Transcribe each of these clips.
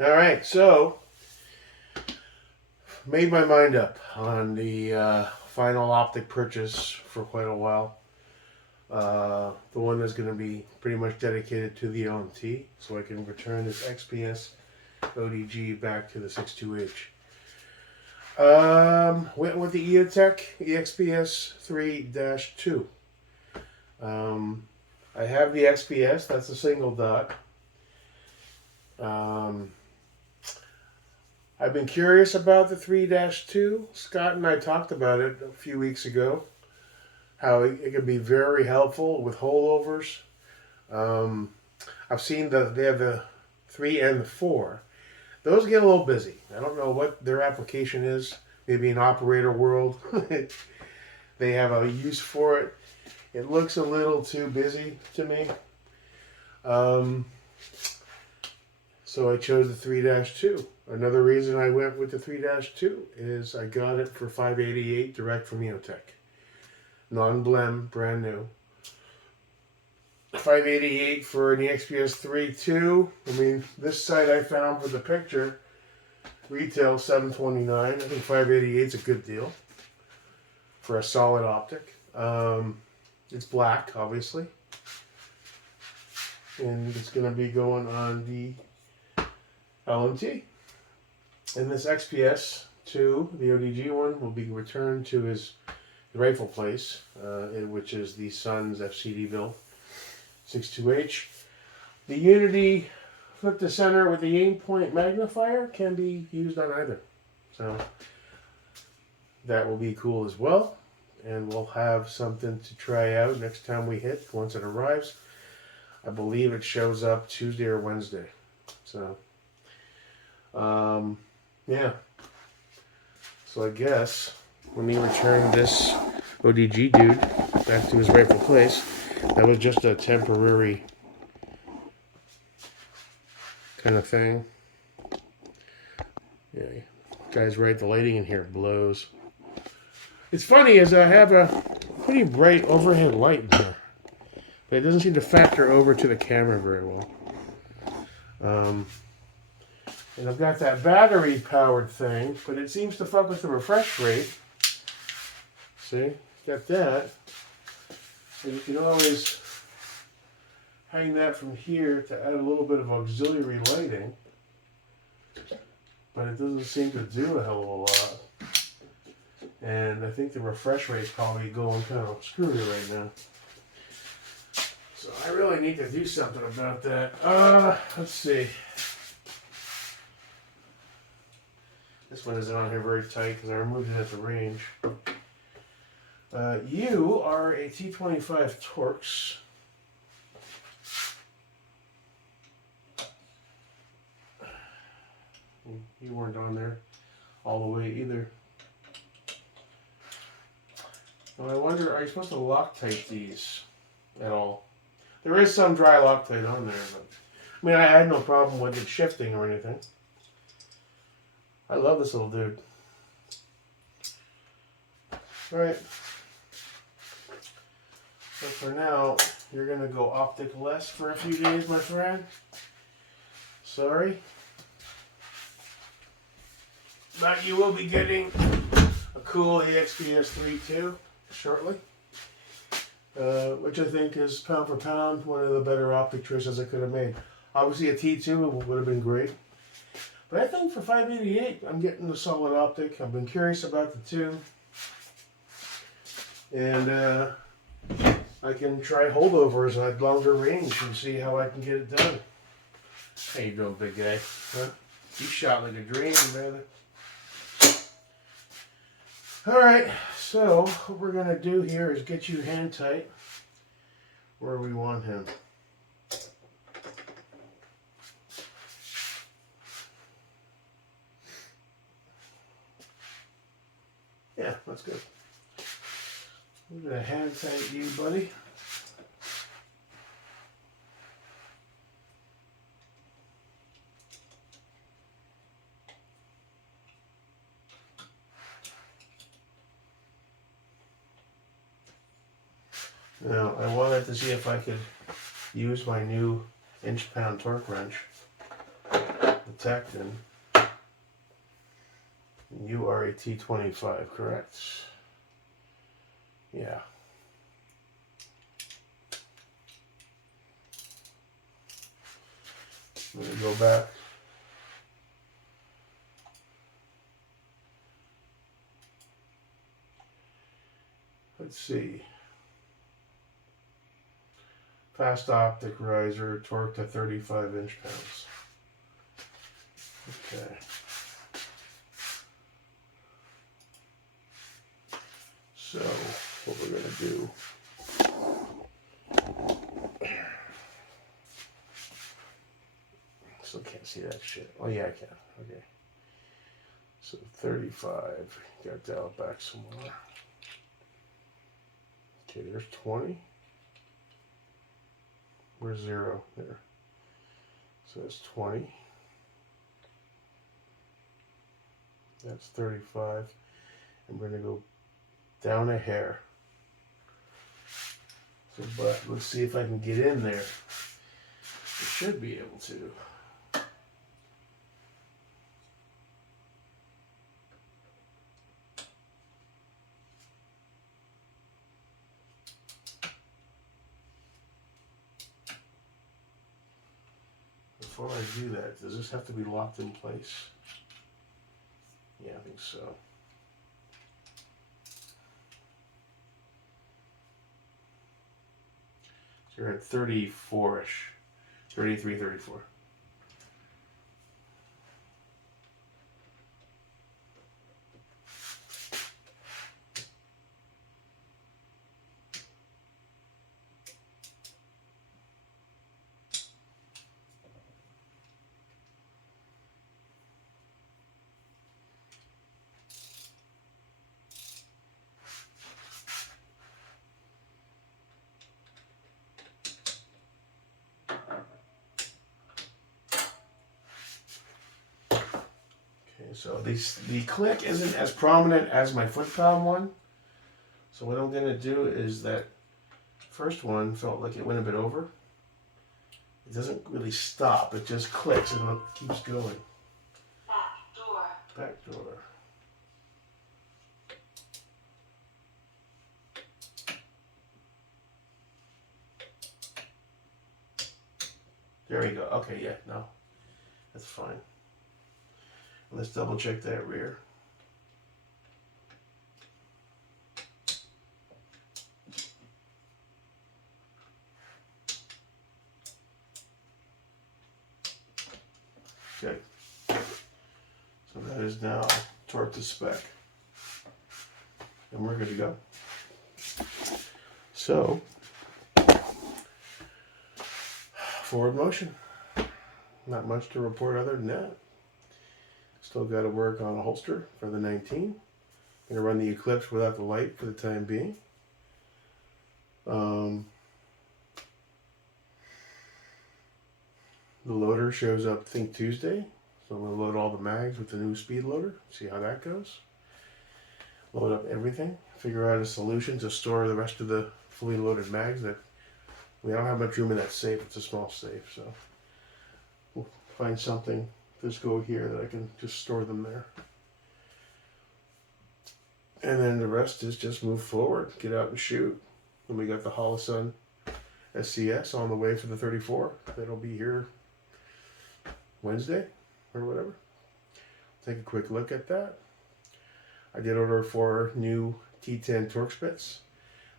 All right, so made my mind up on the final optic purchase for quite a while. The one that's going to be pretty much dedicated to the LMT, so I can return this XPS ODG back to the 62H. Went with the EOTech EXPS 3-2. I have the XPS, that's a single dot. I've been curious about the 3-2. Scott and I talked about it a few weeks ago, how it can be very helpful with holdovers. I've seen that they have the 3 and the 4. Those get a little busy. I don't know what their application is. Maybe an operator world. They have a use for it. It looks a little too busy to me. So I chose the 3-2. Another reason I went with the 3-2 is I got it for $588 direct from EOTech. Non-blem, brand new. $588 for an EXPS 3.2. I mean, this site I found for the picture, retail $729. I think $588 is a good deal for a solid optic. It's black, obviously, and it's going to be going on the LMT. And this XPS 2, the ODG one, will be returned to his rightful place, which is the Sun's FCD build. 62H. The Unity flip to center with the aim point magnifier can be used on either. So that will be cool as well. And we'll have something to try out next time we hit once it arrives. I believe it shows up Tuesday or Wednesday. So, yeah. So I guess when we return this ODG dude back to his rightful place, that was just a temporary kind of thing. Yeah, guy's right, the lighting in here blows. It's funny as I have a pretty bright overhead light in here, but it doesn't seem to factor over to the camera very well. And I've got that battery powered thing, but it seems to fuck with the refresh rate. See, got that. And you can always hang that from here to add a little bit of auxiliary lighting, but it doesn't seem to do a hell of a lot. And I think the refresh rate's probably going kind of screwy right now. So I really need to do something about that. Let's see. This one isn't on here very tight because I removed it at the range. You are a T25 Torx. You weren't on there all the way either. Well, I wonder, are you supposed to Loctite these at all? There is some dry Loctite on there, but I mean, I had no problem with it shifting or anything. I love this little dude. All right. So for now, you're going to go optic-less for a few days, my friend. Sorry. But you will be getting a cool EXPS 3.2 shortly. Which I think is pound for pound one of the better optic choices I could have made. Obviously a T2 would have been great. But I think for $588, I'm getting the solid optic. I've been curious about the 2. And I can try holdovers at longer range and see how I can get it done. How you doing, big guy? Huh? You shot like a dream, brother. Alright, so what we're going to do here is get you hand tight where we want him. Yeah, that's good. We're going to hand tight you, buddy. Now, I wanted to see if I could use my new inch-pound torque wrench, the detect, and you are a T25, correct? Yeah. I'm going to go back. Let's see. Fast optic riser, torque to 35 inch-pounds. Okay. So, what we're going to do. Still can't see that shit. Oh, yeah, I can. Okay. So, 35. Got to dial it back some more. Okay, there's 20. Where's 0? There. So, that's 20. That's 35. And we're going to go down a hair. So, but let's see if I can get in there. I should be able to. Before I do that, does this have to be locked in place? Yeah, I think so. So you're at 34-ish. 33, 34. So the click isn't as prominent as my foot pound one. So what I'm going to do is that first one felt like it went a bit over. It doesn't really stop. It just clicks and it keeps going. Back door. Back door. There we go. Okay, yeah, no. That's fine. Let's double check that rear. Okay. So that is now torque to spec. And we're good to go. So, forward motion. Not much to report other than that. Still got to work on a holster for the 19. Going to run the Eclipse without the light for the time being. The loader shows up, I think, Tuesday. So I'm going to load all the mags with the new speed loader. See how that goes. Load up everything. Figure out a solution to store the rest of the fully loaded mags. That we don't have much room in that safe. It's a small safe. So we'll find something. Just go here that I can just store them there. And then the rest is just move forward. Get out and shoot. And we got the Holosun SCS on the way for the 34. That'll be here Wednesday or whatever. Take a quick look at that. I did order 4 new T10 Torx bits.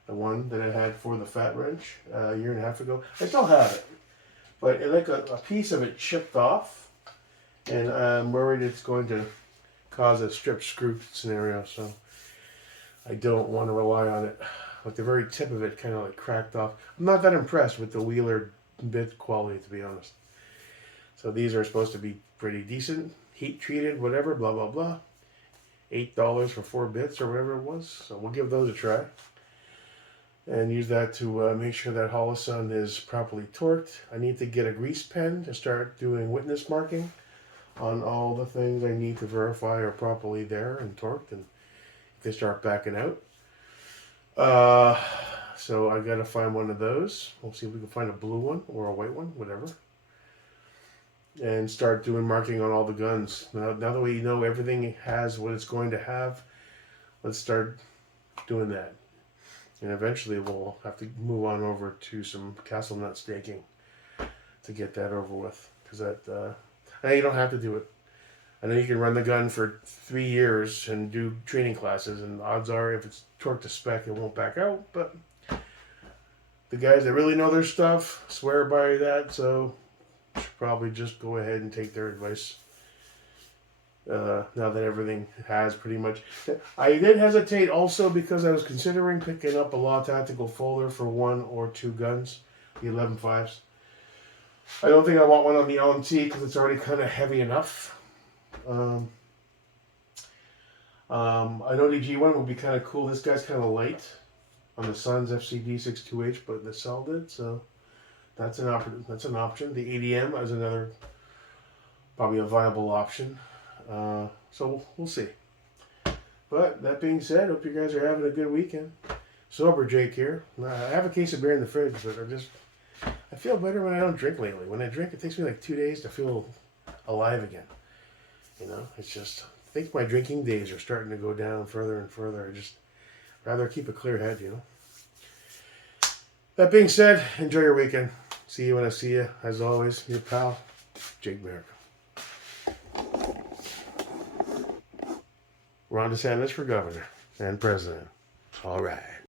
The one that I had for the fat wrench a year and a half ago. I still have it. But like a piece of it chipped off. And I'm worried it's going to cause a strip screw scenario. So I don't want to rely on it. Like the very tip of it kind of like cracked off. I'm not that impressed with the Wheeler bit quality, to be honest. So these are supposed to be pretty decent, heat treated, whatever, blah, blah, blah. $8 for 4 bits or whatever it was. So we'll give those a try. And use that to make sure that Holosun is properly torqued. I need to get a grease pen to start doing witness marking on all the things I need to verify are properly there and torqued. And if they start backing out. So I gotta find one of those. We'll see if we can find a blue one or a white one, whatever. and start doing marking on all the guns. Now that we know everything has what it's going to have, let's start doing that. And eventually we'll have to move on over to some castle nut staking to get that over with. Because that, now you don't have to do it. I know you can run the gun for 3 years and do training classes, and odds are if it's torqued to spec, it won't back out. But the guys that really know their stuff swear by that, so should probably just go ahead and take their advice. Now that everything has pretty much. I did hesitate also because I was considering picking up a Law Tactical folder for 1 or 2 guns, the 11.5s. I don't think I want one on the LMT because it's already kind of heavy enough. I know the G1 would be kind of cool. This guy's kind of light on the Suns FCD 62H, but the cell did, so that's an option. The ADM is another, probably a viable option. So we'll see. But that being said, hope you guys are having a good weekend. Sober Jake here. I have a case of beer in the fridge, but I feel better when I don't drink lately. When I drink, it takes me like 2 days to feel alive again. You know, it's just, I think my drinking days are starting to go down further and further. I just rather keep a clear head, you know. That being said, enjoy your weekend. See you when I see you. As always, your pal, Jake Merrick. Ron DeSantis for governor and president. All right.